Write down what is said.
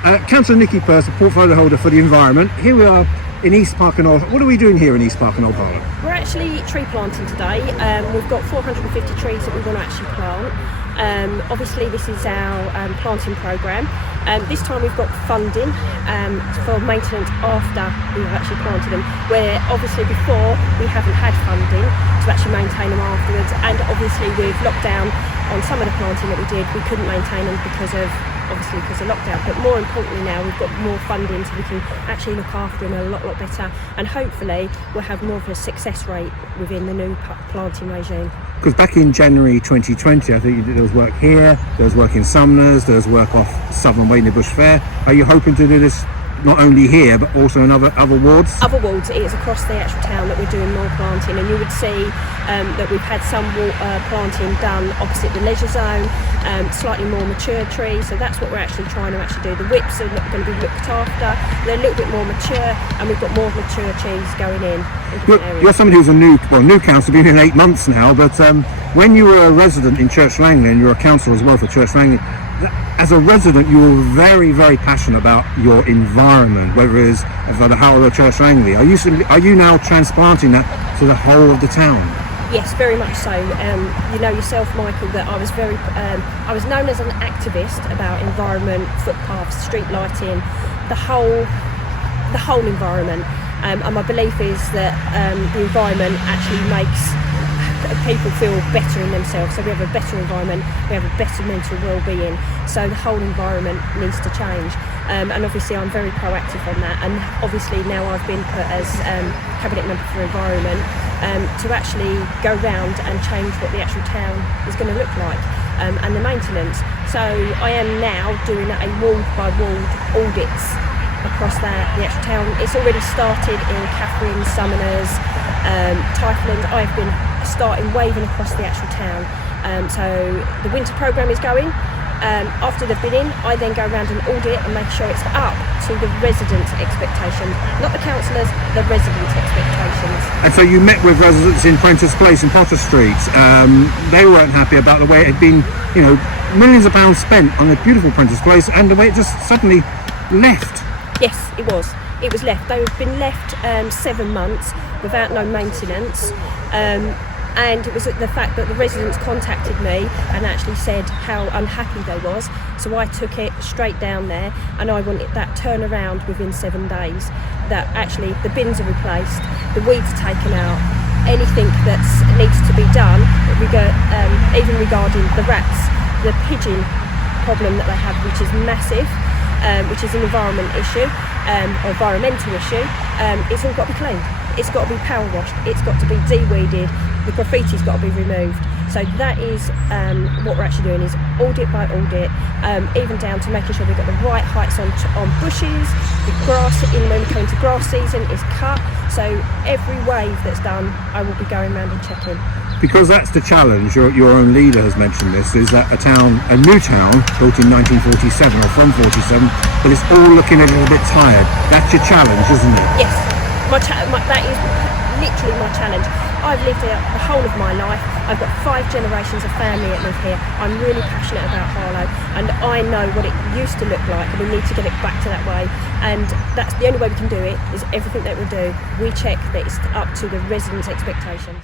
Councillor Nicky Purse, a portfolio holder for the environment. Here we are in East Park and Old. What are we doing here in East Park and Old Harlow? We're actually tree planting today. We've got 450 trees that we want to actually plant. Obviously this is our planting programme. This time we've got funding for maintenance after we've actually planted them, where obviously before we haven't had funding to actually maintain them afterwards, and obviously with lockdown on some of the planting that we did, we couldn't maintain them because of lockdown. But more importantly now we've got more funding, so we can actually look after them a lot better, and hopefully we'll have more of a success rate within the new planting regime. Because back in January 2020, I think there was work here, there was work in Sumners, there was work off Southern Way near Bush Fair. Are you hoping to do this not only here but also in other wards? Other wards, it is across the actual town that we're doing more planting, and you would see that we've had some planting done opposite the leisure zone, slightly more mature trees, so that's what we're actually trying to do. The whips are going to be looked after, they're a little bit more mature, and we've got more mature trees going in different areas. You're somebody who's a new councillor, been in 8 months now, but when you were a resident in Church Langley, and you're a councillor as well for Church Langley, as a resident you were very, very passionate about your environment, whether it is for the Harlow or Church Langley. Are you now transplanting that to the whole of the town? Yes, very much so. You know yourself, Michael, that I was I was known as an activist about environment, footpaths, street lighting, the whole environment. And my belief is that the environment actually makes people feel better in themselves. So we have a better environment, we have a better mental well-being. So the whole environment needs to change. And obviously I'm very proactive on that. And obviously now I've been put as Cabinet Member for Environment to actually go round and change what the actual town is going to look like, and the maintenance. So I am now doing a ward by ward audits across the actual town. It's already started in Catherine, Summoners, Tyfland. I've been starting waving across the actual town. So the winter programme is going. After they've been in, I then go around and audit and make sure it's up to the residents' expectations, not the councillors, the residents' expectations. And so you met with residents in Prentice Place and Potter Street. They weren't happy about the way it had been, millions of pounds spent on a beautiful Prentice Place, and the way it just suddenly left. Yes, it was. It was left. They've been left 7 months without no maintenance. And it was the fact that the residents contacted me and actually said how unhappy they was. So I took it straight down there, and I wanted that turnaround within 7 days. That actually the bins are replaced, the weeds are taken out, anything that needs to be done, even regarding the rats, the pigeon problem that they have, which is massive, which is an environmental issue, it's all got to be cleaned. It's got to be power washed, it's got to be de-weeded, the graffiti's got to be removed. So that is what we're actually doing, is audit by audit, even down to making sure we've got the right heights on bushes, the grass, when we come into grass season, is cut. So every wave that's done, I will be going around and checking. Because that's the challenge, your own leader has mentioned this, is that a new town built in 1947 or from 47, but it's all looking a little bit tired. That's your challenge, isn't it? Yes, that is literally my challenge. I've lived here the whole of my life. I've got 5 generations of family that live here. I'm really passionate about Harlow, and I know what it used to look like, and we need to get it back to that way. And that's the only way we can do it, is everything that we do, we check that it's up to the residents' expectations.